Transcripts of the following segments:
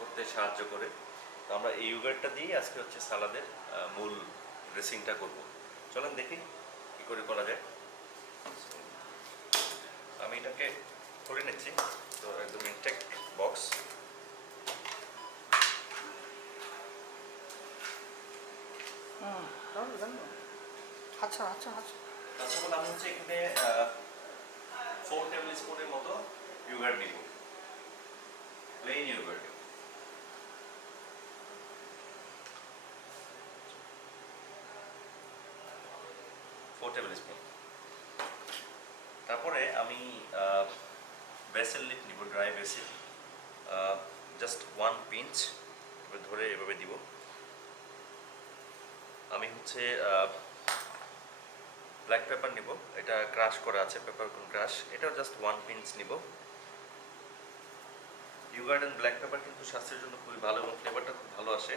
করতে সাহায্য করে। তো আমরা এই ইয়োগার্টটা দিয়ে আজকে হচ্ছে সালাদের মূল ড্রেসিংটা করব। চলেন দেখি কী করে করা যায়। আমি এটাকে করে নিচ্ছি, তো একদম ইনটেক্ট বক্স। আচ্ছা আচ্ছা আচ্ছা তাছাড়া আমি হচ্ছে এখানে 4 টেবিল স্পুনের মতো ইয়োগার্ট নিব, প্লেন ইয়োগার্ট। তারপরে আমি বেসেল লিপ নিব, ড্রাই বেসিল, জাস্ট 1 পিঞ্চ ধরে এভাবে দিব। আমি হচ্ছে ব্ল্যাক পেপার নিব, এটা ক্রাশ করা আছে, পেপারকর্ন ক্রাশ, এটাও জাস্ট 1 পিঞ্চ নিব। ইয়োগার্ট অ্যান্ড ব্ল্যাক পেপার কিন্তু স্বাস্থ্যের জন্য খুবই ভালো এবং ফ্লেভারটা খুব ভালো আসে।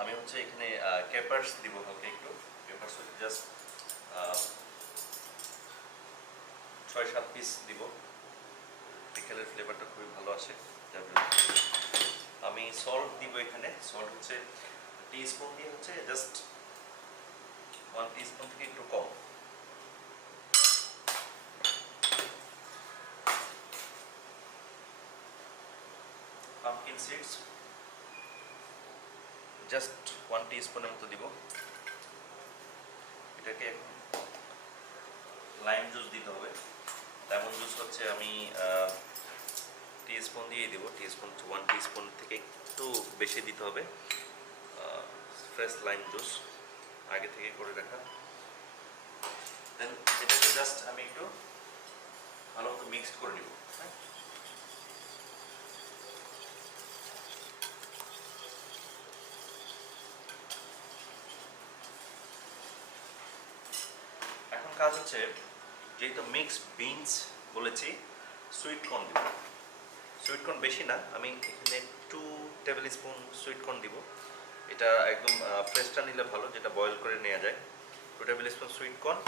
আমি হচ্ছে এখানে ক্যাপার্স দিব, হালকা একটু ক্যাপার্স জাস্ট 6-7 পিস দিব। বিকেলের ফ্লেভারটা খুবই ভালো আসে। আমি সল্ট দিব এখানে, সল্ট হচ্ছে টিস্পুন দিয়ে হচ্ছে জাস্ট 1 টিস্পুন থেকে একটু কম। পাম্পকিন সিডস জাস্ট 1 টিস্পুনের মতো দিব। এটাকে লাইম জুস দিতে হবে। লেমন জুস হচ্ছে আমি টিস্পুন দিয়ে দিব, টিস্পুন 1 টিস্পুন থেকে একটু বেশি দিতে হবে। ফ্রেশ লাইম জুস আগে থেকে করে রাখা। দেন এটাকে জাস্ট আমি একটু ভালো মতো মিক্সড করে নিব। এখন কাজ হচ্ছে, যেহেতু মিক্সড বিনস বলেছি, সুইট কর্ন দিব। সুইট কর্ন বেশি না, আমি এখানে 2 টেবিল স্পুন সুইট কর্ন দিব। এটা একদম ফ্রেশটা নিলে ভালো, যেটা বয়েল করে নেওয়া যায়। 2 টেবিল স্পুন সুইট কর্ন,